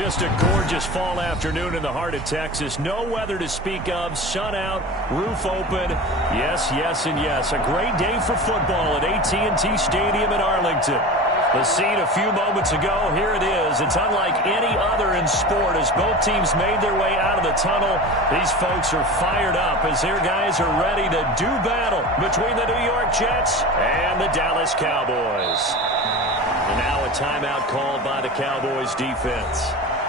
Just a gorgeous fall afternoon in the heart of Texas. No weather to speak of. Sun out, roof open. Yes, yes, and yes. A great day for football at AT&T Stadium in Arlington. The scene a few moments ago, here it is. It's unlike any other in sport as both teams made their way out of the tunnel. These folks are fired up as their guys are ready to do battle between the New York Jets and the Dallas Cowboys. And now a timeout called by the Cowboys defense.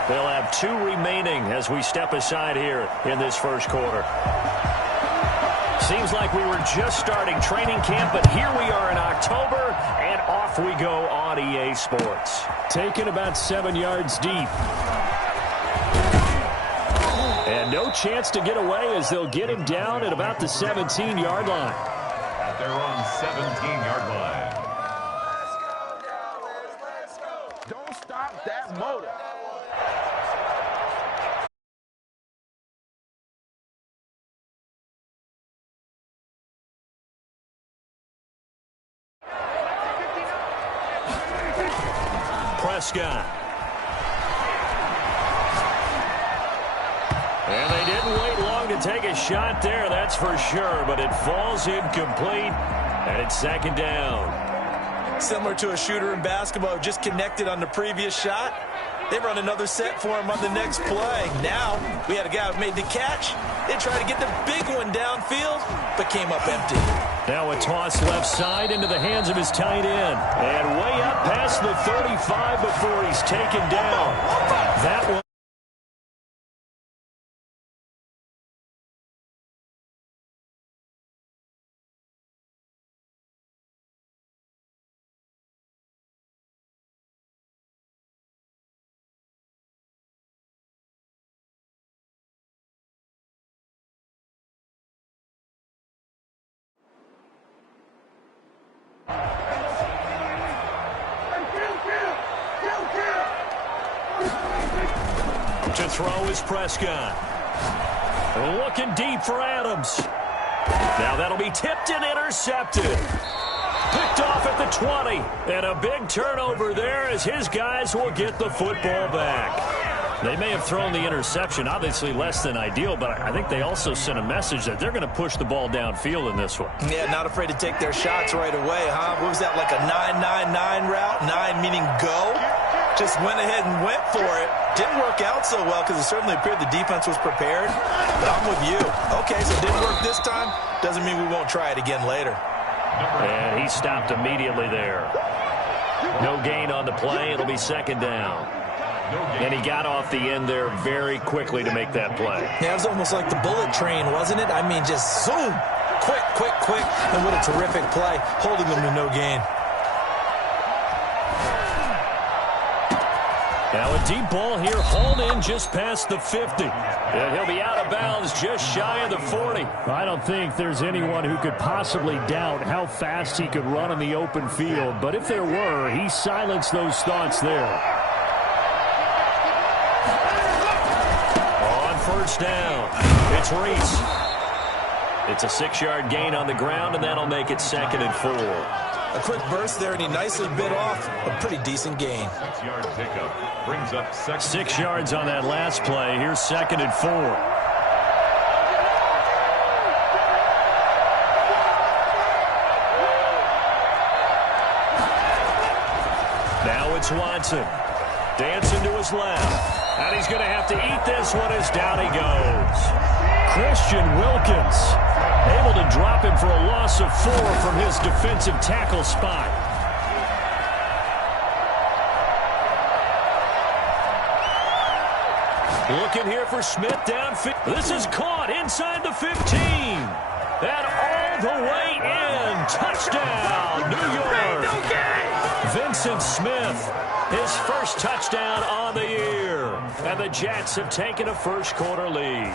They'll have 2 remaining as we step aside here in this first quarter. Seems like we were just starting training camp, but here we are in October, and off we go on EA Sports. Taken about 7 yards deep. And no chance to get away as they'll get him down at about the 17-yard line. At their own 17-yard line. Let's go. Don't stop that motor. Prescott. And they didn't wait long to take a shot there, that's for sure, but it falls incomplete, and it's second down. Similar to a shooter in basketball who just connected on the previous shot. They run another set for him on the next play. Now, we had a guy who made the catch. They tried to get the big one downfield, but came up empty. Now a toss left side into the hands of his tight end. And way up past the 35 before he's taken down. That one. To throw is Prescott. Looking deep for Adams. Now that'll be tipped and intercepted. Picked off at the 20. And a big turnover there as his guys will get the football back. They may have thrown the interception, obviously less than ideal, but I think they also sent a message that they're going to push the ball downfield in this one. Yeah, not afraid to take their shots right away, huh? What was that, like a 9-9-9 route? 9 meaning go? Just went ahead and went for it. Didn't work out so well because it certainly appeared the defense was prepared. But I'm with you. Okay, so it didn't work this time. Doesn't mean we won't try it again later. And he stopped immediately there. No gain on the play. It'll be second down. And he got off the end there very quickly to make that play. Yeah, it was almost like the bullet train, wasn't it? I mean, just zoom. Quick, quick, quick. And what a terrific play, holding them to no gain. Now a deep ball here, hauled in just past the 50. And he'll be out of bounds just shy of the 40. I don't think there's anyone who could possibly doubt how fast he could run in the open field. But if there were, he silenced those thoughts there. On first down, it's Reese. It's a 6-yard gain on the ground, and that'll make it second and 4. A quick burst there, and he nicely bit off a pretty decent gain. 6-yard pickup brings up second. 6 yards on that last play. Here's second and 4. Now it's Watson. Dancing to his left. And he's going to have to eat this one as down he goes. Christian Wilkins able to drop him for a loss of 4 from his defensive tackle spot. Looking here for Smith downfield. This is caught inside the 15. And all the way in. Touchdown, New York. Vincent Smith, his first touchdown on the year. And the Jets have taken a first quarter lead.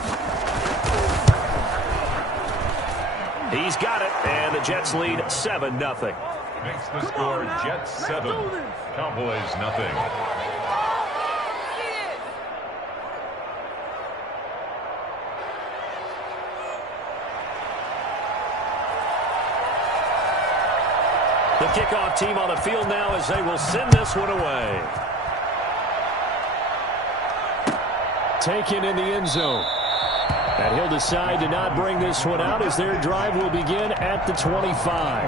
He's got it, and the Jets lead 7-0. Makes the score Jets 7, Cowboys nothing. The kickoff team on the field now as they will send this one away. taken in the end zone. And he'll decide to not bring this one out as their drive will begin at the 25.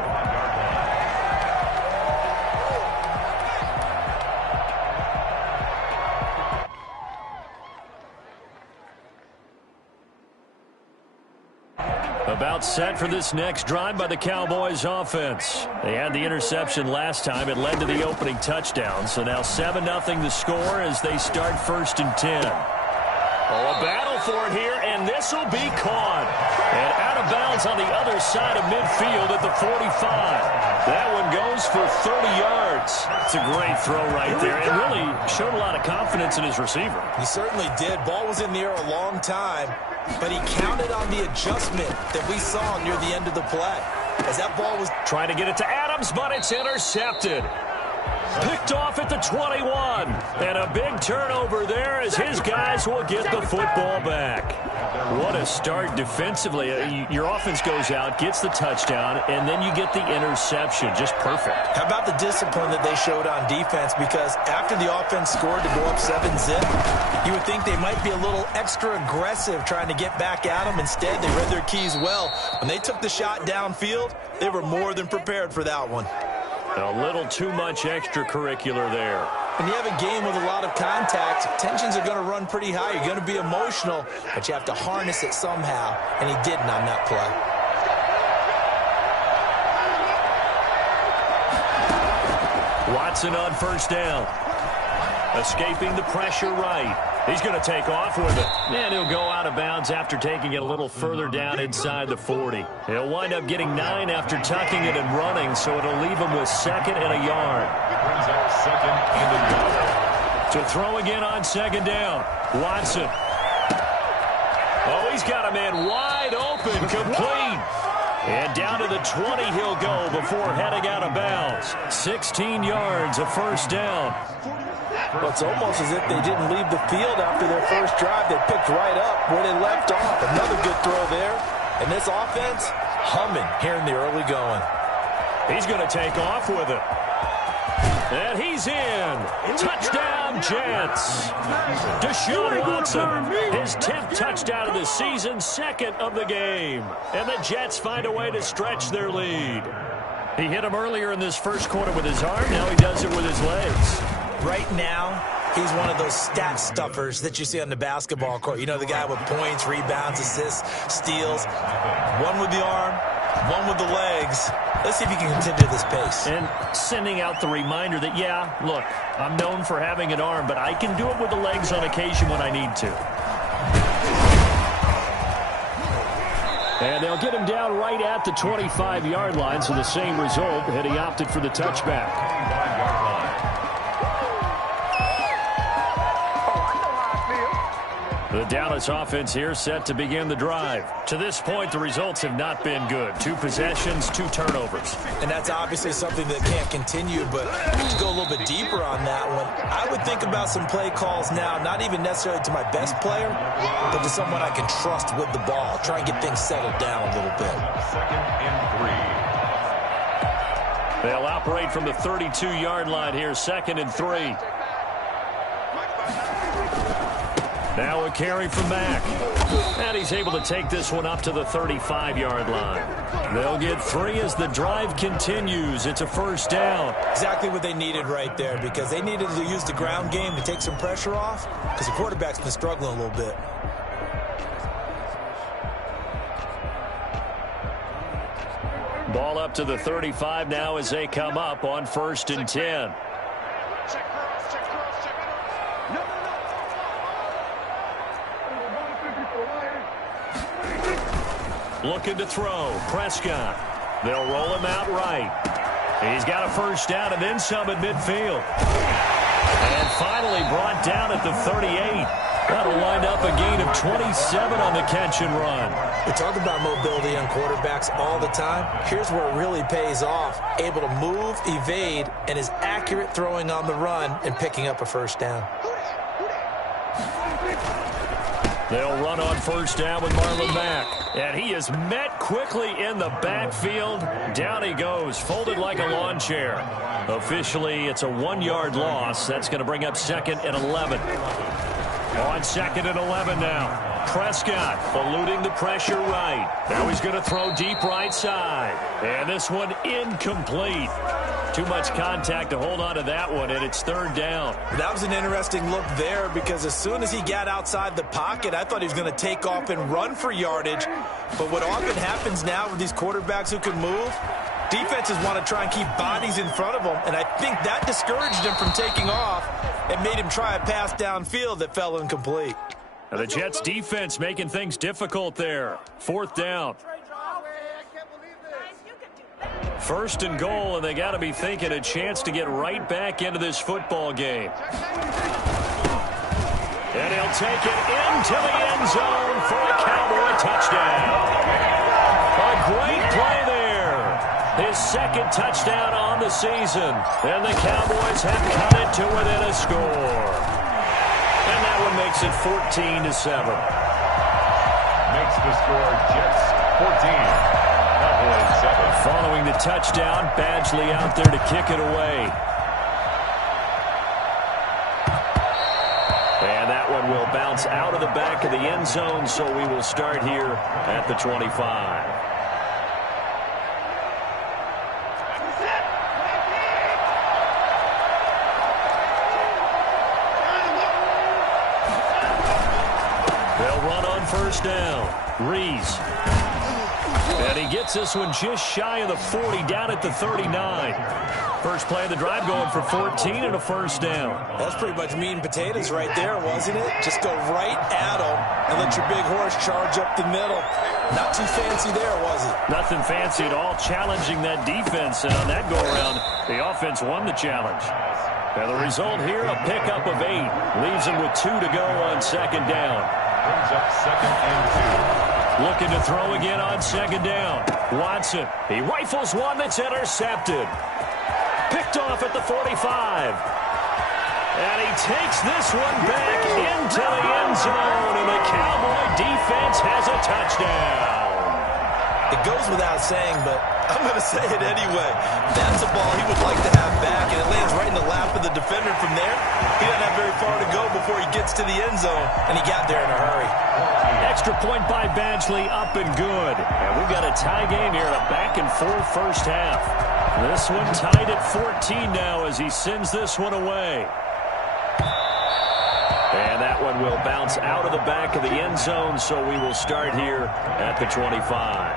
About set for this next drive by the Cowboys offense. They had the interception last time. It led to the opening touchdown. So now 7-0 the score as they start 1st and 10. Oh, a battle for it here, and this will be caught. And out of bounds on the other side of midfield at the 45. That one goes for 30 yards. It's a great throw right there. It really showed a lot of confidence in his receiver. He certainly did. Ball was in the air a long time, but he counted on the adjustment that we saw near the end of the play. As that ball was trying to get it to Adams, but it's intercepted. Picked off at the 21. And a big turnover there as his guys will get the football back. What a start defensively. Your offense goes out, gets the touchdown, and then you get the interception. Just perfect. How about the discipline that they showed on defense? Because after the offense scored to go up 7-zip, you would think they might be a little extra aggressive trying to get back at them. Instead, they read their keys well. When they took the shot downfield, they were more than prepared for that one. A little too much extracurricular there. When you have a game with a lot of contact, tensions are going to run pretty high. You're going to be emotional, but you have to harness it somehow, and he didn't on that play. Watson on 1st down. Escaping the pressure right. He's going to take off with it. And he'll go out of bounds after taking it a little further down inside the 40. He'll wind up getting 9 after tucking it and running, so it'll leave him with 2nd and a yard. To throw again on 2nd down. Watson. Oh, he's got a man wide open, complete. And down to the 20 he'll go before heading out of bounds. 16 yards, a 1st down. Well, it's almost as if they didn't leave the field after their first drive. They picked right up where they left off. Another good throw there. And this offense, humming here in the early going. He's going to take off with it. And he's in. Touchdown, Jets. Deshaun Watson, his 10th touchdown of the season, 2nd of the game. And the Jets find a way to stretch their lead. He hit him earlier in this first quarter with his arm. Now he does it with his legs. Right now, he's one of those stat stuffers that you see on the basketball court. You know, the guy with points, rebounds, assists, steals. One with the arm, one with the legs. Let's see if he can continue this pace. And sending out the reminder that, yeah, look, I'm known for having an arm, but I can do it with the legs on occasion when I need to. And they'll get him down right at the 25-yard line, so the same result, had he opted for the touchback. The Dallas offense here set to begin the drive. To this point, the results have not been good. 2 possessions, 2 turnovers. And that's obviously something that can't continue, but to go a little bit deeper on that one, I would think about some play calls now, not even necessarily to my best player, but to someone I can trust with the ball. Try and get things settled down a little bit. 2nd and 3. They'll operate from the 32-yard line here, 2nd and 3. Now a carry from Mack. And he's able to take this one up to the 35-yard line. They'll get 3 as the drive continues. It's a 1st down. Exactly what they needed right there, because they needed to use the ground game to take some pressure off, because the quarterback's been struggling a little bit. Ball up to the 35 now as they come up on 1st and 10. Looking to throw. Prescott. They'll roll him out right. He's got a 1st down and then some at midfield. And finally brought down at the 38. That'll wind up a gain of 27 on the catch and run. We talk about mobility on quarterbacks all the time. Here's where it really pays off. Able to move, evade, and is accurate throwing on the run and picking up a 1st down. They'll run on 1st down with Marlon Mack. And he is met quickly in the backfield. Down he goes, folded like a lawn chair. Officially, it's a 1-yard loss. That's going to bring up 2nd and 11. On 2nd and 11 now. Prescott eluding the pressure right. Now he's going to throw deep right side. And this one incomplete. Too much contact to hold on to that one, and it's 3rd down. That was an interesting look there because as soon as he got outside the pocket, I thought he was going to take off and run for yardage. But what often happens now with these quarterbacks who can move, defenses want to try and keep bodies in front of them, and I think that discouraged him from taking off and made him try a pass downfield that fell incomplete. Now the Jets defense making things difficult there. 4th down. 1st and goal, and they got to be thinking a chance to get right back into this football game. And he'll take it into the end zone for a Cowboy touchdown. A great play there. His 2nd touchdown on the season. And the Cowboys have cut it to within a score. And that one makes it 14-7. Makes the score Jets 14. Cowboys 7. Following the touchdown, Badgley out there to kick it away. And that one will bounce out of the back of the end zone, so we will start here at the 25. They'll run on 1st down. Reese. And he gets this one just shy of the 40, down at the 39. First play of the drive going for 14 and a 1st down. That's pretty much meat and potatoes right there, wasn't it? Just go right at him and let your big horse charge up the middle. Not too fancy there, was it? Nothing fancy at all, challenging that defense. And on that go-around, the offense won the challenge. And the result here, a pickup of 8. Leaves him with 2 to go on 2nd down. Brings up 2nd and 2. Looking to throw again on 2nd down. Watson, he rifles one that's intercepted. Picked off at the 45. And he takes this one back into the end zone, and the Cowboy defense has a touchdown. It goes without saying, but I'm going to say it anyway. That's a ball he would like to have back, and it lands right in the lap of the defender from there. He doesn't have very far to go before he gets to the end zone, and he got there in a hurry. Extra point by Badgley, up and good. And we've got a tie game here, a back-and-forth 1st half. This one tied at 14 now as he sends this one away. And that one will bounce out of the back of the end zone, so we will start here at the 25.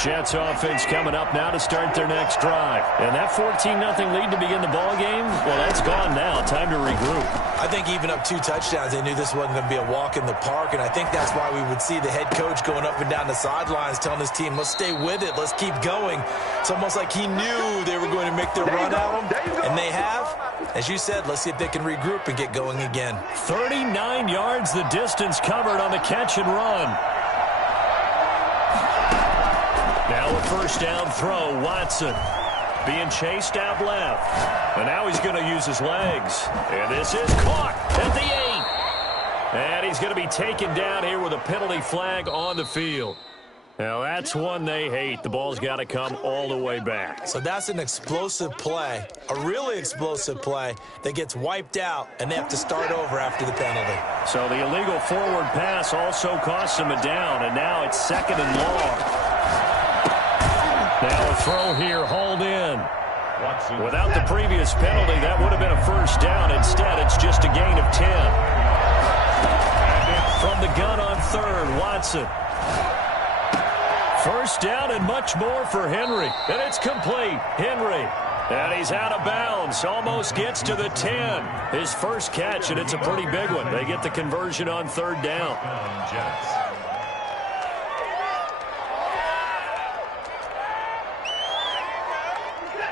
Jets offense coming up now to start their next drive. And that 14-0 lead to begin the ball game, well, that's gone now. Time to regroup. I think even up 2 touchdowns, they knew this wasn't going to be a walk in the park, and I think that's why we would see the head coach going up and down the sidelines telling his team, let's stay with it, let's keep going. It's almost like he knew they were going to make their run at him, and they have. As you said, let's see if they can regroup and get going again. 39 yards the distance covered on the catch and run. Now a 1st down throw, Watson being chased out left. And now he's going to use his legs. And this is caught at the 8. And he's going to be taken down here with a penalty flag on the field. Now that's one they hate. The ball's got to come all the way back. So that's an explosive play, a really explosive play that gets wiped out, and they have to start over after the penalty. So the illegal forward pass also costs him a down, and now it's 2nd and long. Now a throw here, hauled in. Without the previous penalty, that would have been a 1st down. Instead, it's just a gain of 10. From the gun on 3rd, Watson. 1st down and much more for Henry. And it's complete. Henry. And he's out of bounds. Almost gets to the 10. His first catch, and it's a pretty big one. They get the conversion on 3rd down.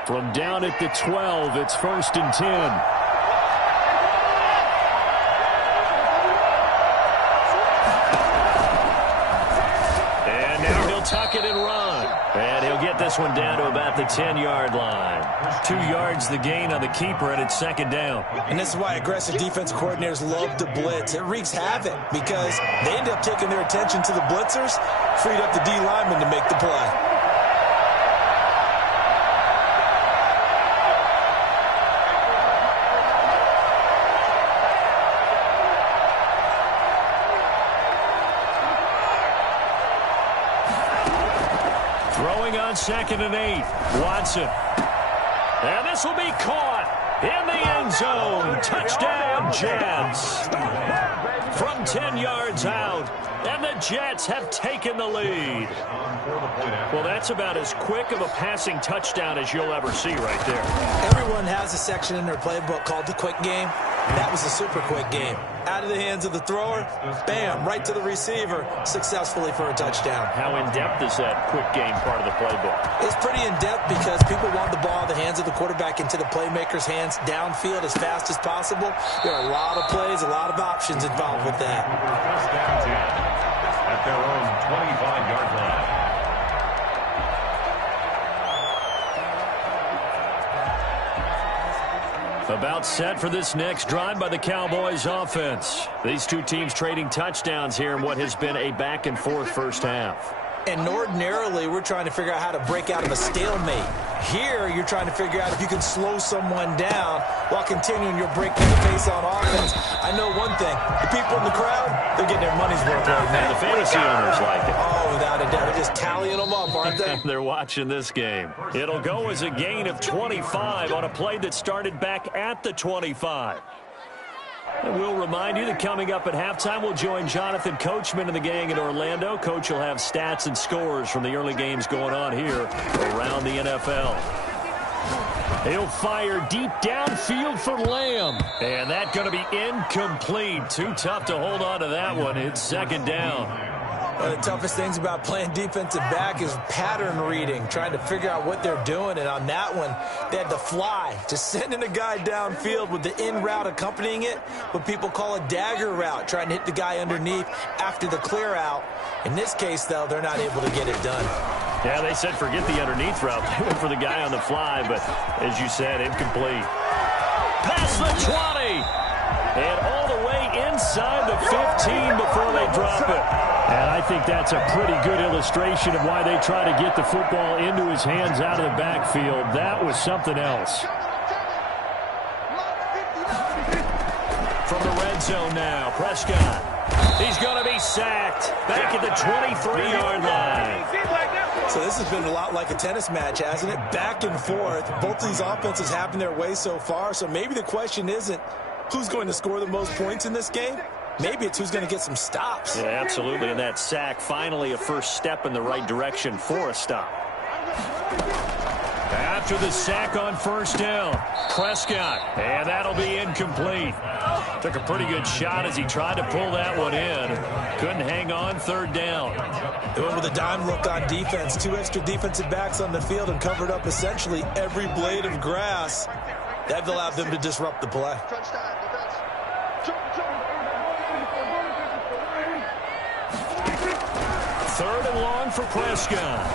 From down at the 12, it's 1st and 10. And now he'll tuck it and run. And he'll get this one down to about the 10-yard line. 2 yards the gain on the keeper, and it's 2nd down. And this is why aggressive defensive coordinators love to blitz. It wreaks havoc because they end up taking their attention to the blitzers, freed up the D lineman to make the play. throwing on 2nd and 8. Watson. And this will be caught in the end zone. Touchdown, Jets. From 10 yards out. And the Jets have taken the lead. Well, that's about as quick of a passing touchdown as you'll ever see right there. Everyone has a section in their playbook called the quick game. That was a super quick game. Out of the hands of the thrower, bam, right to the receiver, successfully for a touchdown. How in-depth is that quick game part of the playbook? It's pretty in-depth because people want the ball in the hands of the quarterback into the playmaker's hands downfield as fast as possible. There are a lot of plays, a lot of options involved with that. First down 10 at their own 25-yard line. About set for this next drive by the Cowboys offense. These two teams trading touchdowns here in what has been a back-and-forth first half. And ordinarily, we're trying to figure out how to break out of a stalemate. Here, you're trying to figure out if you can slow someone down while continuing your break in the pace on offense. I know one thing. The people in the crowd, they're getting their money's worth right now. The fantasy owners like it. Oh, without a doubt. They're just tallying them up, aren't they? They're watching this game. It'll go as a gain of 25 on a play that started back at the 25. And we'll remind you that coming up at halftime, we'll join Jonathan Coachman and the gang in Orlando. Coach will have stats and scores from the early games going on here around the NFL. He'll fire deep downfield for Lamb. And that's going to be incomplete. Too tough to hold on to that one. It's 2nd down. One of the toughest things about playing defensive back is pattern reading, trying to figure out what they're doing. And on that one, they had to fly, just sending a guy downfield with the in route accompanying it, what people call a dagger route, trying to hit the guy underneath after the clear out. In this case, though, they're not able to get it done. Yeah, they said forget the underneath route. They went for the guy on the fly, but as you said, incomplete. Past the 20. And all the way inside the 15 before they drop it. And I think that's a pretty good illustration of why they try to get the football into his hands out of the backfield. That was something else. From the red zone now, Prescott. He's going to be sacked back at the 23-yard line. So this has been a lot like a tennis match, hasn't it? Back and forth. Both of these offenses have their way so far. So maybe the question isn't who's going to score the most points in this game. Maybe it's who's going to get some stops. Yeah, absolutely. And that sack, finally a first step in the right direction for a stop. After the sack on first down, Prescott. And that'll be incomplete. Took a pretty good shot as he tried to pull that one in. Couldn't hang on, 3rd down. They went with a dime look on defense. 2 extra defensive backs on the field and covered up essentially every blade of grass. That allowed them to disrupt the play. 3rd and long for Prescott.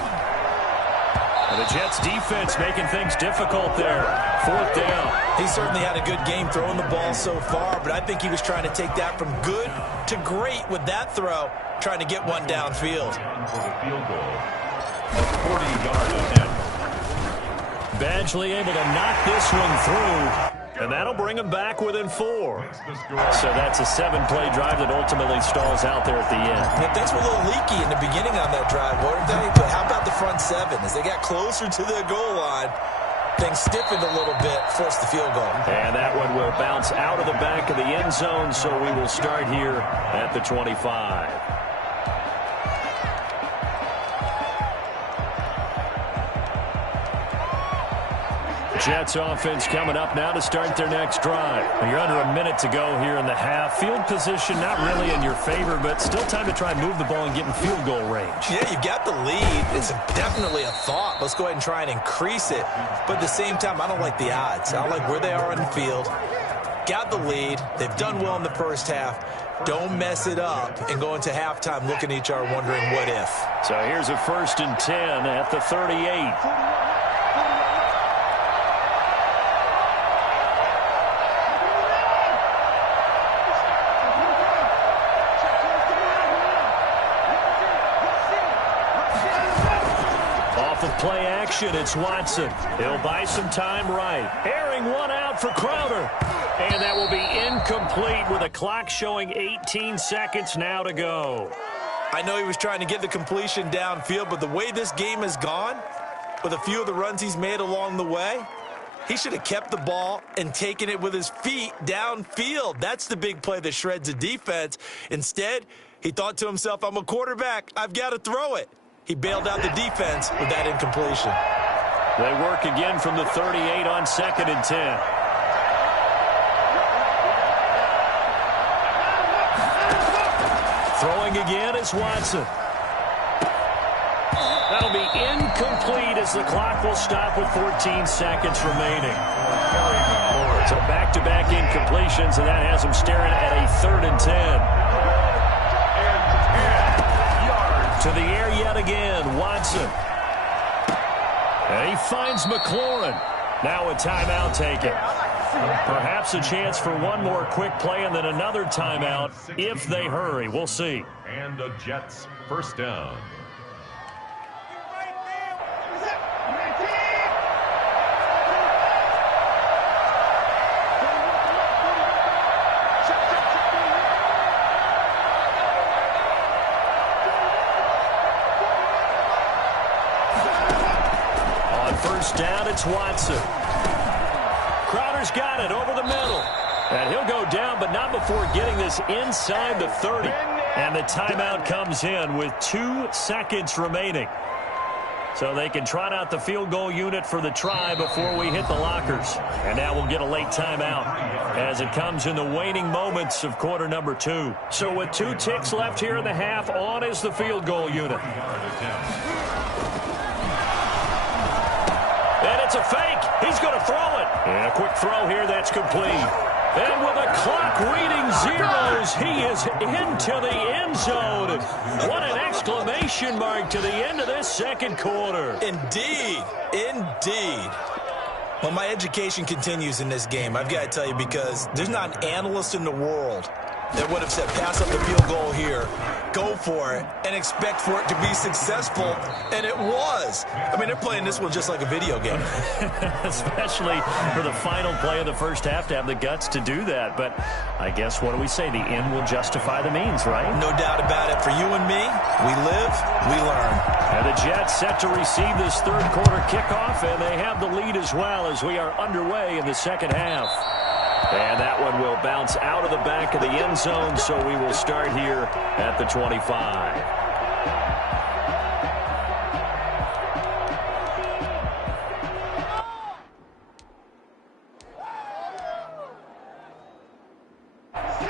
And the Jets defense making things difficult there. 4th down. He certainly had a good game throwing the ball so far, but I think he was trying to take that from good to great with that throw, trying to get one downfield. For the field goal, 40-yard attempt. Badgley able to knock this one through. And that'll bring them back within 4. So that's a 7-play drive that ultimately stalls out there at the end. Yeah, things were a little leaky in the beginning on that drive, weren't they? But how about the front 7? As they got closer to the goal line, things stiffened a little bit, forced the field goal. And that one will bounce out of the back of the end zone, so we will start here at the 25. Jets offense coming up now to start their next drive. You're under a minute to go here in the half. Field position not really in your favor, but still time to try and move the ball and get in field goal range. Yeah, you've got the lead. It's definitely a thought. Let's go ahead and try and increase it. But at the same time, I don't like the odds. I don't like where they are on the field. Got the lead. They've done well in the first half. Don't mess it up and go into halftime looking at each other wondering what if. So here's a 1st and 10 at the 38. Play action, it's Watson. He'll buy some time right. Airing one out for Crowder. And that will be incomplete with a clock showing 18 seconds now to go. I know he was trying to get the completion downfield, but the way this game has gone, with a few of the runs he's made along the way, he should have kept the ball and taken it with his feet downfield. That's the big play that shreds the defense. Instead, he thought to himself, I'm a quarterback. I've got to throw it. He bailed out the defense with that incompletion. They work again from the 38 on 2nd and 10. Throwing again is Watson. That'll be incomplete as the clock will stop with 14 seconds remaining. So back-to-back incompletions, and that has him staring at a 3rd and 10. To the air yet again, Watson. And he finds McLaurin. Now a timeout taken. Perhaps a chance for one more quick play and then another timeout if they hurry. We'll see. And the Jets first down. First down, it's Watson. Crowder's got it over the middle. And he'll go down, but not before getting this inside the 30. And the timeout comes in with 2 seconds remaining. So they can trot out the field goal unit for the try before we hit the lockers. And now we'll get a late timeout as it comes in the waning moments of quarter number 2. So with 2 ticks left here in the half, on is the field goal unit. And it's a fake. He's going to throw it. And a quick throw here that's complete. And with the clock reading zeros, he is into the end zone. What an exclamation mark to the end of this second quarter. Indeed. Indeed. Well, my education continues in this game, I've got to tell you, because there's not an analyst in the world that would have said pass up the field goal here, go for it, and expect for it to be successful, and it was. I mean, they're playing this one just like a video game. Especially for the final play of the first half to have the guts to do that. But I guess, what do we say? The end will justify the means, right? No doubt about it. For you and me, we live, we learn. And the Jets set to receive this third quarter kickoff, and they have the lead as well as we are underway in the second half. And that one will bounce out of the back of the end zone, so we will start here at the 25.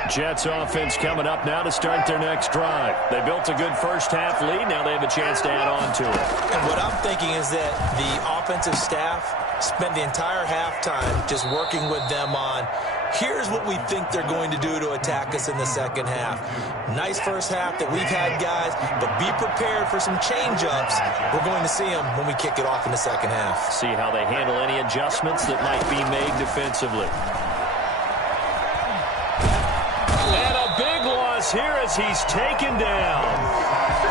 Jets offense coming up now to start their next drive. They built a good first half lead. Now they have a chance to add on to it. And what I'm thinking is that the offensive staff spent the entire halftime just working with them on, here's what we think they're going to do to attack us in the second half. Nice first half that we've had, guys, but be prepared for some change-ups. We're going to see them when we kick it off in the second half. See how they handle any adjustments that might be made defensively. And a big loss here as he's taken down.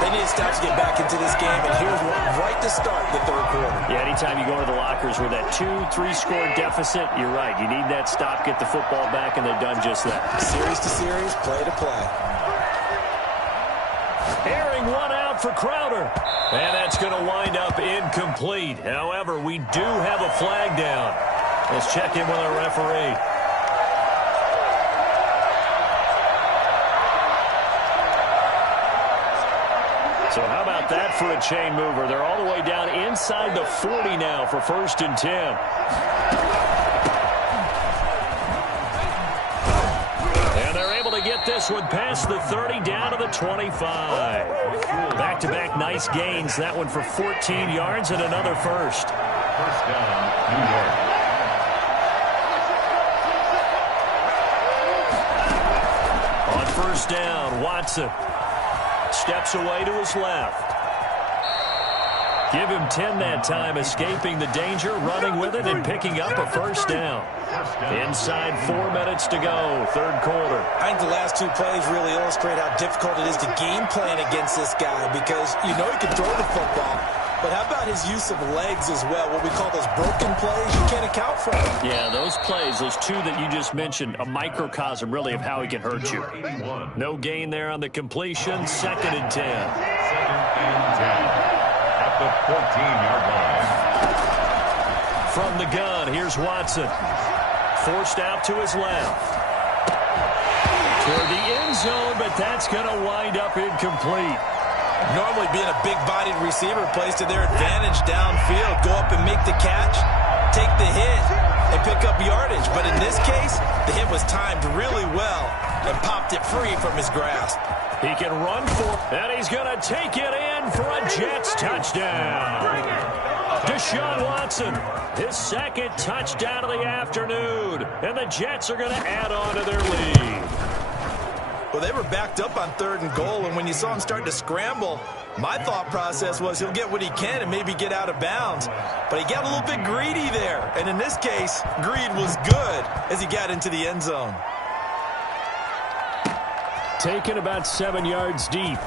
They need to stop to get back into this game, and here's one right to start the third quarter. Yeah, anytime you go to the lockers with that 2-3 score deficit, you're right. You need that stop, get the football back, and they've done just that. Series to series, play to play. Airing one out for Crowder. And that's going to wind up incomplete. However, we do have a flag down. Let's check in with our referee. So how about that for a chain mover? They're all the way down inside the 40 now for 1st and 10. And they're able to get this one past the 30 down to the 25. Back-to-back nice gains. That one for 14 yards and another first. First down, New York. On first down, Watson steps away to his left. Give him 10 that time, escaping the danger, running with it, and picking up a first down. Inside 4 minutes to go, third quarter. I think the last 2 plays really illustrate how difficult it is to game plan against this guy, because you know he can throw the football, But how about his use of legs as well? What we call those broken plays, you can't account for them. Yeah, those plays, those two that you just mentioned, a microcosm really of how he can hurt you. No gain there on the completion. 2nd and 10. 2nd and 10 at the 14-yard line. From the gun, here's Watson. Forced out to his left. Toward the end zone, but that's going to wind up incomplete. Normally being a big-bodied receiver plays to their advantage downfield. Go up and make the catch, take the hit, and pick up yardage. But in this case, the hit was timed really well and popped it free from his grasp. He can run for it, and he's going to take it in for a Jets touchdown. Deshaun Watson, his 2nd touchdown of the afternoon, and the Jets are going to add on to their lead. Well, they were backed up on 3rd and goal, and when you saw him start to scramble, my thought process was he'll get what he can and maybe get out of bounds. But he got a little bit greedy there, and in this case, greed was good as he got into the end zone. Taken about 7 yards deep.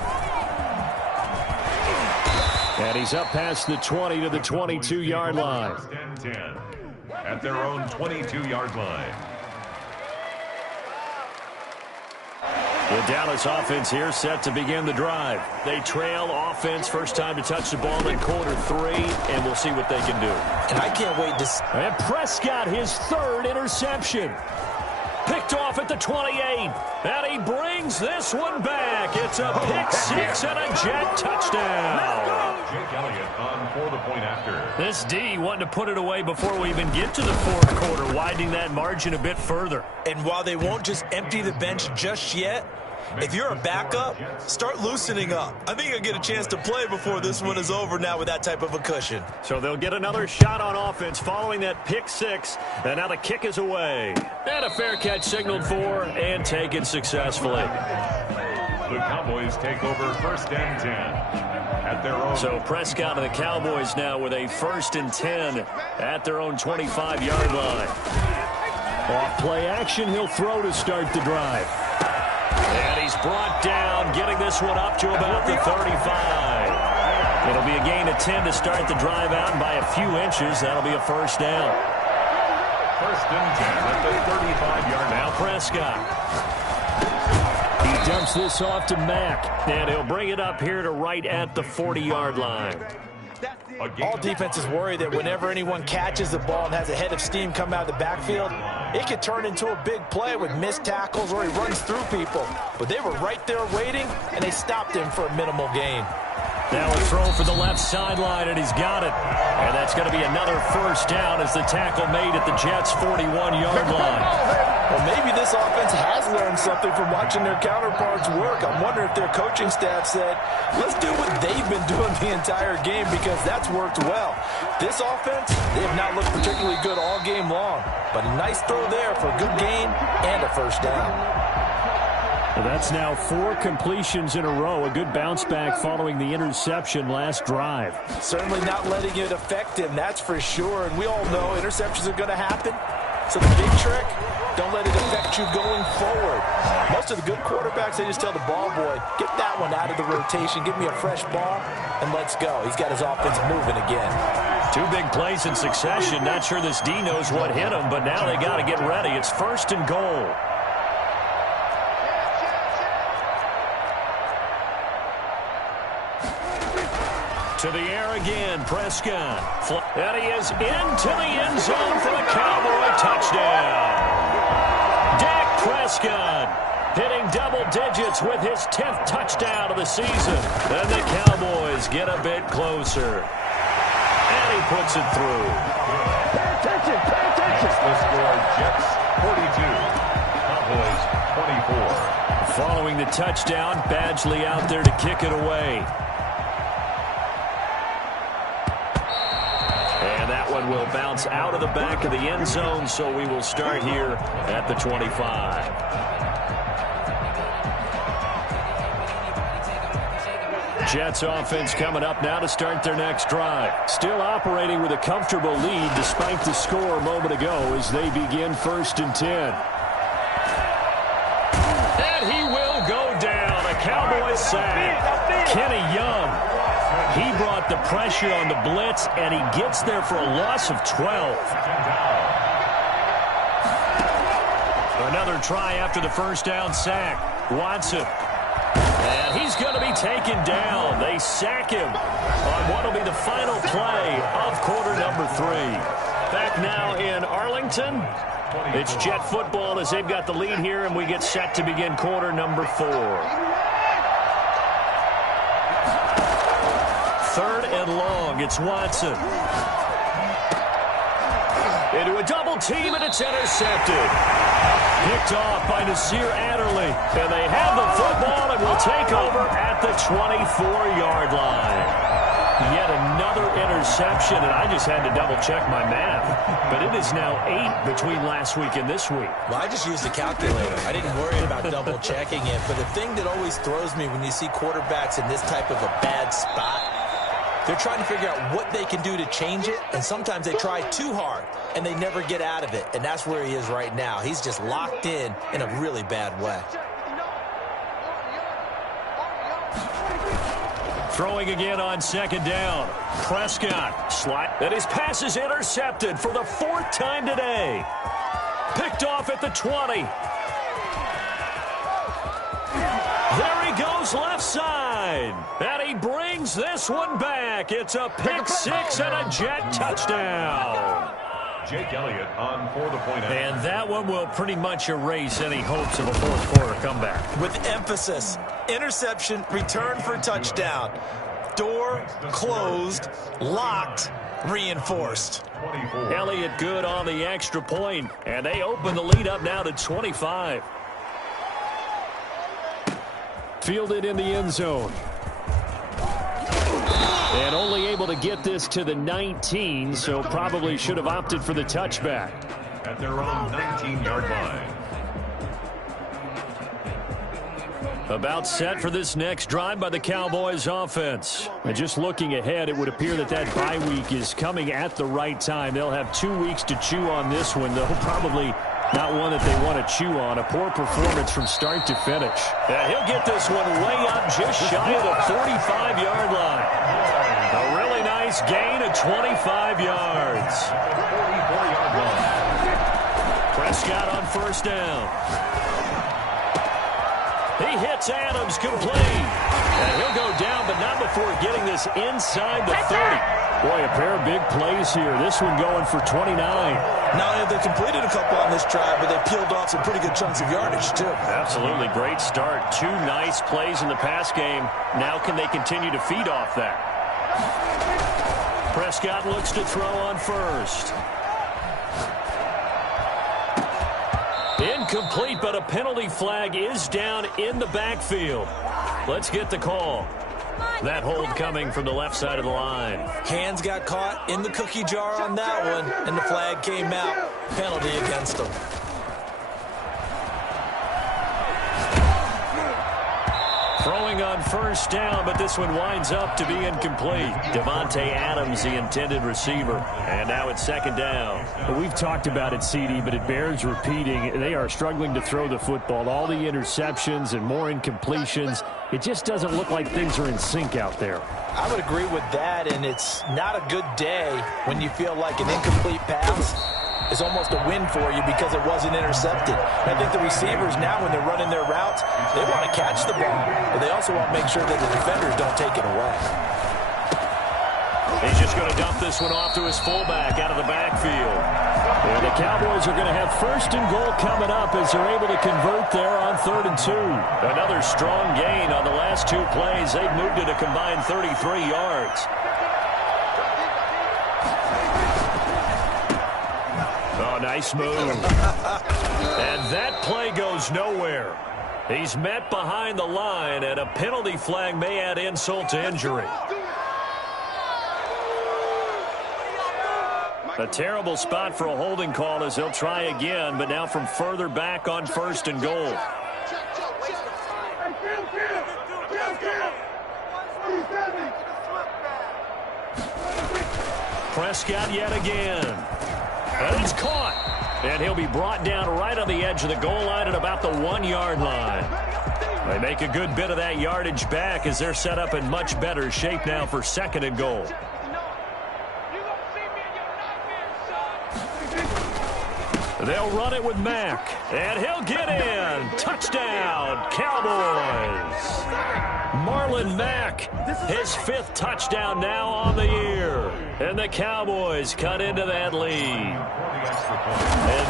And he's up past the 20 to the 22-yard line. 1st and 10 at their own 22-yard line. The Dallas offense here set to begin the drive. They trail offense, first time to touch the ball in quarter 3, and we'll see what they can do. And I can't wait to see. And Prescott, his 3rd interception. Picked off at the 28, and he brings this one back. It's a pick 6 and a Jet touchdown. Jake Elliott on for the point after. This D wanted to put it away before we even get to the 4th quarter, widening that margin a bit further. And while they won't just empty the bench just yet, if you're a backup, start loosening up. I think you'll get a chance to play before this one is over now with that type of a cushion. So they'll get another shot on offense following that pick 6, and now the kick is away. And a fair catch signaled for and taken successfully. The Cowboys take over 1st and 10 at their own. So Prescott and the Cowboys now with a 1st and 10 at their own 25-yard line. Off play action, he'll throw to start the drive. And he's brought down, getting this one up to about the 35. It'll be a gain of 10 to start the drive out, and by a few inches, that'll be a 1st down. 1st and 10 at the 35-yard line. Now Prescott. He dumps this off to Mack, and he'll bring it up here to right at the 40-yard line. All defenses worry that whenever anyone catches the ball and has a head of steam come out of the backfield, it could turn into a big play with missed tackles or he runs through people. But they were right there waiting, and they stopped him for a minimal gain. Now a throw for the left sideline, and he's got it. And that's going to be another 1st down as the tackle made at the Jets' 41-yard line. Well, maybe this offense has learned something from watching their counterparts work. I'm wondering if their coaching staff said, let's do what they've been doing the entire game because that's worked well. This offense, they have not looked particularly good all game long. But a nice throw there for a good gain and a 1st down. Well, that's now 4 completions in a row. A good bounce back following the interception last drive. Certainly not letting it affect him, that's for sure. And we all know interceptions are going to happen. So the big trick, don't let it affect you going forward. Most of the good quarterbacks, they just tell the ball boy, get that one out of the rotation, give me a fresh ball, and let's go. He's got his offense moving again. 2 big plays in succession. Not sure this D knows what hit him, but now they got to get ready. It's 1st and goal. To the air again, Prescott. And he is into the end zone for the Cowboy touchdown. Dak Prescott hitting double digits with his 10th touchdown of the season. And the Cowboys get a bit closer. And he puts it through. Pay attention, pay attention. The score, Jets 42, Cowboys 24. Following the touchdown, Badgley out there to kick it away. And that one will bounce out of the back of the end zone, so we will start here at the 25. Jets offense coming up now to start their next drive. Still operating with a comfortable lead despite the score a moment ago as they begin 1st and 10. And he will go down. A Cowboys sack. Kenny Young He brought the pressure on the blitz, and he gets there for a loss of 12. Another try after the first down sack. Watson. And he's going to be taken down. They sack him on what will be the final play of quarter number 3. Back now in Arlington. It's Jet football as they've got the lead here, and we get set to begin quarter number 4. 3rd and long. It's Watson. Into a double team, and it's intercepted. Picked off by Nasir Adderley. And they have the football and will take over at the 24-yard line. Yet another interception, and I just had to double-check my math. But it is now 8 between last week and this week. Well, I just used a calculator. I didn't worry about double-checking it. But the thing that always throws me when you see quarterbacks in this type of a bad spot, they're trying to figure out what they can do to change it, and sometimes they try too hard, and they never get out of it. And that's where he is right now. He's just locked in a really bad way. Throwing again on 2nd down. Prescott. And his pass is intercepted for the 4th time today. Picked off at the 20. There he goes left side. And he brings this one back. It's a pick 6 and a Jet touchdown. Jake Elliott on for the point. And that one will pretty much erase any hopes of a 4th quarter comeback. With emphasis, interception, return for touchdown. Door closed, locked, reinforced. 24. Elliott good on the extra point, and they open the lead up now to 25. Fielded in the end zone. And only able to get this to the 19, so probably should have opted for the touchback. At their own 19-yard line. About set for this next drive by the Cowboys offense. And just looking ahead, it would appear that that bye week is coming at the right time. They'll have 2 weeks to chew on this one, though probably not one that they want to chew on. A poor performance from start to finish. And he'll get this one way up just shy of the 45-yard line. A really nice gain of 25 yards. 44-yard line. Prescott on 1st down. He hits Adams complete. And he'll go down, but not before getting this inside the 30. Boy, a pair of big plays here. This one going for 29. Not only have they completed a couple on this drive, but they peeled off some pretty good chunks of yardage, too. Absolutely great start. 2 nice plays in the pass game. Now can they continue to feed off that? Prescott looks to throw on 1st. Incomplete, but a penalty flag is down in the backfield. Let's get the call. That hold coming from the left side of the line. Hands got caught in the cookie jar on that one, and the flag came out. Penalty against them. Throwing on 1st down, but this one winds up to be incomplete. Devontae Adams, the intended receiver. And now it's 2nd down. Well, we've talked about it, CD, but it bears repeating. They are struggling to throw the football. All the interceptions and more incompletions. It just doesn't look like things are in sync out there. I would agree with that, and it's not a good day when you feel like an incomplete pass is almost a win for you because it wasn't intercepted. And I think the receivers now, when they're running their routes, they want to catch the ball, but they also want to make sure that the defenders don't take it away. He's just going to dump this one off to his fullback out of the backfield. And the Cowboys are going to have 1st and goal coming up as they're able to convert there on 3rd and 2. Another strong gain on the last 2 plays. They've moved it a combined 33 yards. Oh, nice move. And that play goes nowhere. He's met behind the line, and a penalty flag may add insult to injury. A terrible spot for a holding call as they'll try again, but now from further back on 1st and goal. Prescott yet again. And it's caught. And he'll be brought down right on the edge of the goal line at about the 1-yard line. They make a good bit of that yardage back as they're set up in much better shape now for 2nd and goal. They'll run it with Mack, and he'll get in. Touchdown, Cowboys. Marlon Mack, his 5th touchdown now on the year. And the Cowboys cut into that lead. And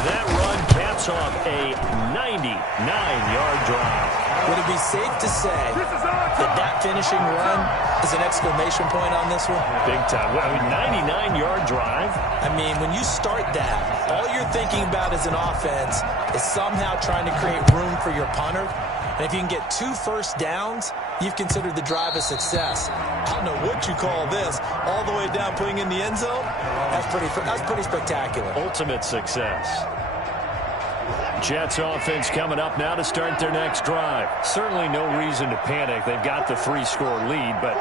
that run caps off a 99-yard drive. Would it be safe to say that finishing run is an exclamation point on this one? Big time. I mean, 99-yard drive. I mean, when you start that, all you're thinking about as an offense is somehow trying to create room for your punter. And if you can get 2 first downs, you've considered the drive a success. I don't know what you call this. All the way down, putting in the end zone. That's pretty spectacular. Ultimate success. Jets offense coming up now to start their next drive. Certainly no reason to panic. They've got the 3-score lead, but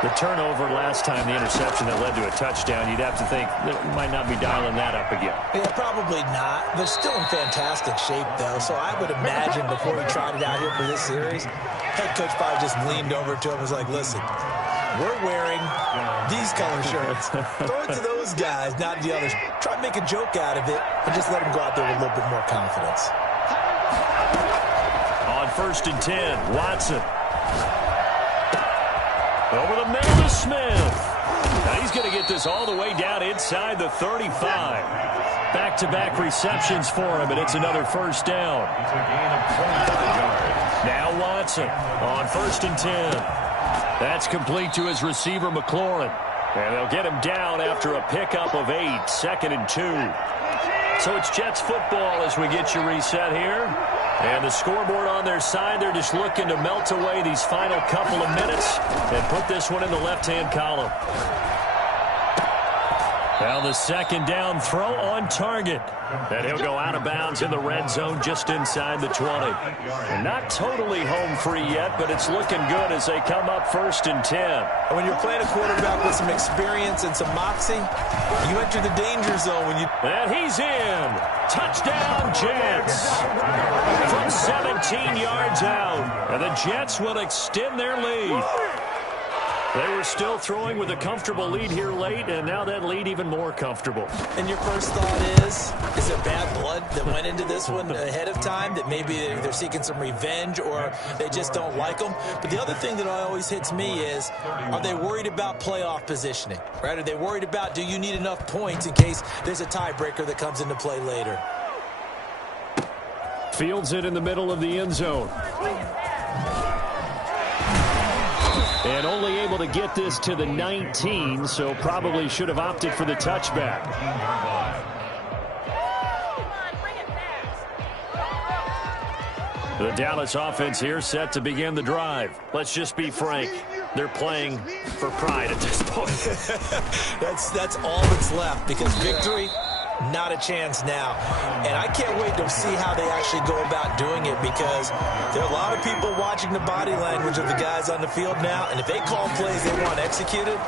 the turnover last time, the interception that led to a touchdown, you'd have to think they might not be dialing that up again. Yeah, probably not. They're still in fantastic shape, though, so I would imagine before we tried it out here for this series, head coach probably just leaned over to him and was like, listen, we're wearing these color shirts. Throw it to those guys, not the others. Try to make a joke out of it and just let them go out there with a little bit more confidence. On 1st and 10, Watson. Over the middle to Smith. Now he's going to get this all the way down inside the 35. Back-to-back receptions for him, and it's another 1st down. Now Watson on 1st and 10. That's complete to his receiver, McLaurin. And they'll get him down after a pickup of 8, 2nd and 2. So it's Jets football as we get you reset here. And the scoreboard on their side, they're just looking to melt away these final couple of minutes and put this one in the left-hand column. Now the 2nd down throw on target. And he'll go out of bounds in the red zone just inside the 20. And not totally home free yet, but it's looking good as they come up 1st and 10. And when you're playing a quarterback with some experience and some moxie, you enter the danger zone when you... And he's in. Touchdown, Jets. From 17 yards out. And the Jets will extend their lead. They were still throwing with a comfortable lead here late, and now that lead even more comfortable. And your first thought is there bad blood that went into this one ahead of time, that maybe they're seeking some revenge or they just don't like them? But the other thing that always hits me is, are they worried about playoff positioning? Right? Are they worried about, do you need enough points in case there's a tiebreaker that comes into play later? Fields it in the middle of the end zone. And only able to get this to the 19, so probably should have opted for the touchback. The Dallas offense here set to begin the drive. Let's just be frank. They're playing for pride at this point. That's all that's left, because victory, not a chance now. And I can't wait to see how they actually go about doing it, because there are a lot of people watching the body language of the guys on the field now, and if they call plays they want executed,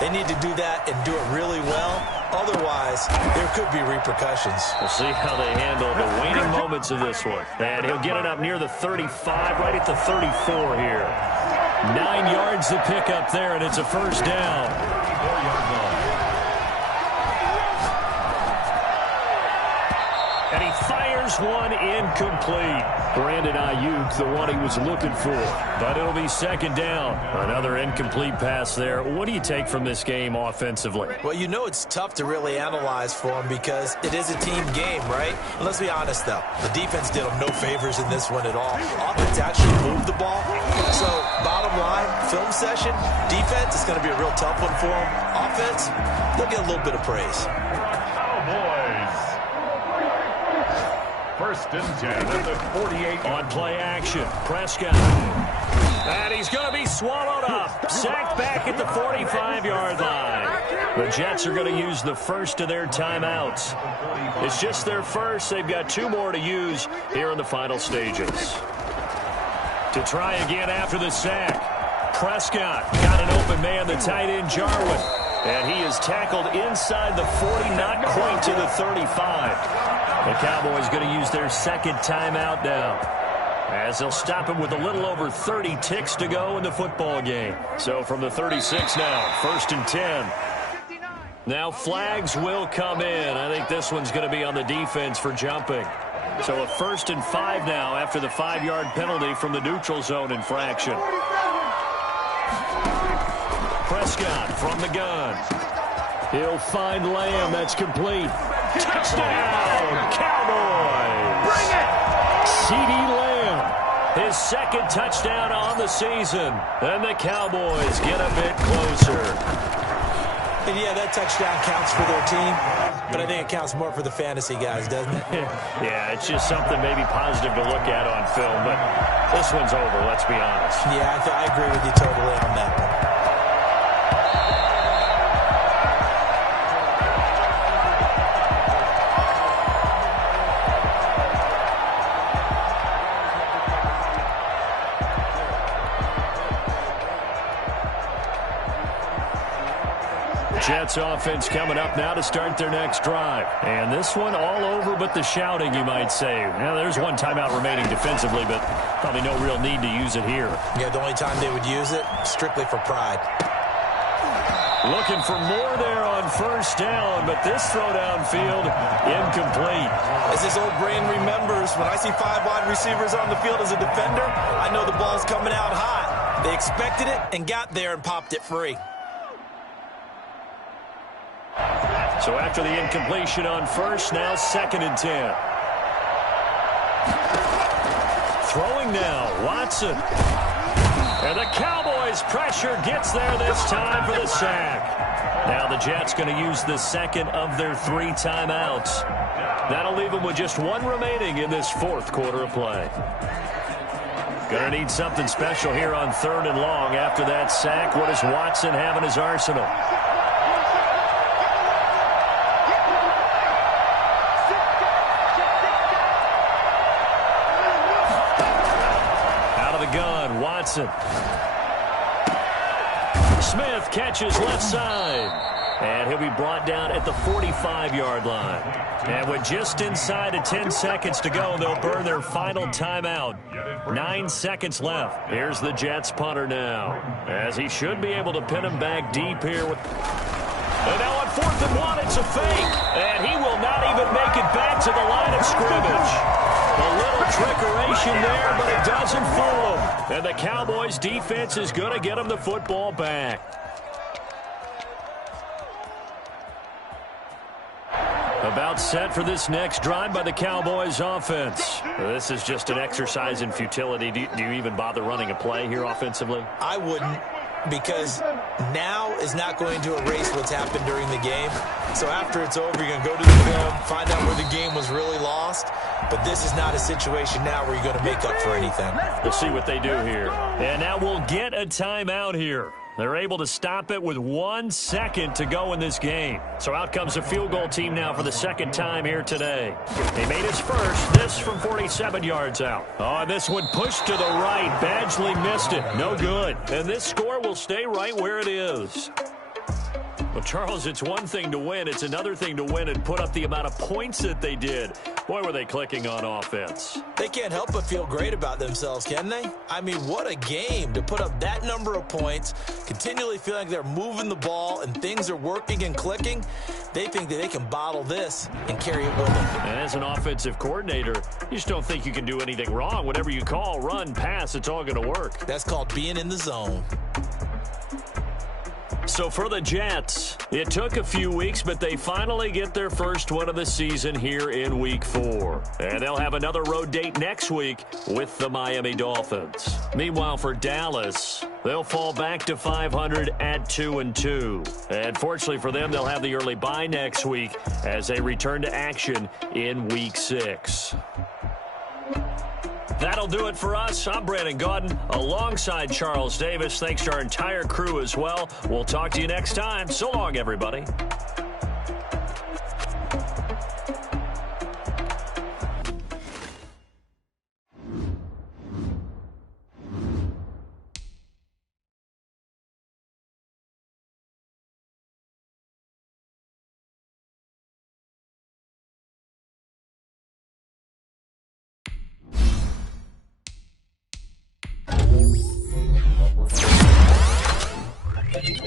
they need to do that and do it really well. Otherwise, there could be repercussions. We'll see how they handle the waning moments of this one. And he'll get it up near the 35, right at the 34 here. 9 yards to pick up there, and it's a 1st down. And he fires one incomplete. Brandon Ayuk, the one he was looking for. But it'll be 2nd down. Another incomplete pass there. What do you take from this game offensively? Well, you know it's tough to really analyze for them because it is a team game, right? And let's be honest, though. The defense did them no favors in this one at all. Offense actually moved the ball. So, bottom line, film session, defense is going to be a real tough one for them. Offense, they'll get a little bit of praise. Cowboys. 1st and 10 at the 48. On play action, Prescott. And he's going to be swallowed up. Sacked back at the 45-yard line. The Jets are going to use the first of their timeouts. It's just their first. They've got 2 more to use here in the final stages. To try again after the sack. Prescott got an open man, the tight end Jarwin. And he is tackled inside the 40, not quite to the 35. The Cowboys going to use their 2nd timeout now. as they'll stop him with a little over 30 ticks to go in the football game. So from the 36 now, 1st and 10. Now flags will come in. I think this one's going to be on the defense for jumping. So a 1st and 5 now after the 5-yard penalty from the neutral zone infraction. Prescott from the gun. He'll find Lamb. That's complete. Touchdown, Cowboys! Bring it! CeeDee Lamb, his 2nd touchdown on the season. And the Cowboys get a bit closer. And yeah, that touchdown counts for their team, but I think it counts more for the fantasy guys, doesn't it? Yeah, it's just something maybe positive to look at on film, but this one's over, let's be honest. Yeah, I agree with you totally on that one. Jets offense coming up now to start their next drive. And this one all over but the shouting, you might say. Now, there's one timeout remaining defensively, but probably no real need to use it here. Yeah, the only time they would use it, strictly for pride. Looking for more there on 1st down, but this throw downfield, incomplete. As his old brain remembers, when I see 5 wide receivers on the field as a defender, I know the ball's coming out hot. They expected it and got there and popped it free. So after the incompletion on 1st, now 2nd and 10. Throwing now, Watson. And the Cowboys pressure gets there this time for the sack. Now the Jets going to use the 2nd of their 3 timeouts. That'll leave them with just 1 remaining in this 4th quarter of play. Going to need something special here on 3rd and long after that sack. What does Watson have in his arsenal? Watson. Smith catches left side. And he'll be brought down at the 45-yard line. And with just inside of 10 seconds to go, they'll burn their final timeout. 9 seconds left. Here's the Jets punter now, as he should be able to pin him back deep here. And now on 4th and 1, it's a fake. And he will not even make it back to the line of scrimmage. A little trickeration there, but it doesn't fool him. And the Cowboys defense is going to get him the football back. About set for this next drive by the Cowboys offense. This is just an exercise in futility. Do you even bother running a play here offensively? I wouldn't, because now is not going to erase what's happened during the game. So after it's over, you're going to go to the film, find out where the game was really lost. But this is not a situation now where you're going to make up for anything. We'll see what they do here. And now we'll get a timeout here. They're able to stop it with 1 second to go in this game. So out comes a field goal team now for the 2nd time here today. He made his first, this from 47 yards out. Oh, and this one pushed to the right. Badgley missed it. No good. And this score will stay right where it is. Well, Charles, it's one thing to win. It's another thing to win and put up the amount of points that they did. Boy, were they clicking on offense. They can't help but feel great about themselves, can they? I mean, what a game to put up that number of points, continually feel like they're moving the ball and things are working and clicking. They think that they can bottle this and carry it with them. And as an offensive coordinator, you just don't think you can do anything wrong. Whatever you call, run, pass, it's all going to work. That's called being in the zone. So for the Jets, it took a few weeks, but they finally get their first one of the season here in Week 4. And they'll have another road date next week with the Miami Dolphins. Meanwhile, for Dallas, they'll fall back to 500 at 2-2. And fortunately for them, they'll have the early bye next week as they return to action in Week 6. That'll do it for us. I'm Brandon Gaudin alongside Charles Davis. Thanks to our entire crew as well. We'll talk to you next time. So long, everybody. Thank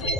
you.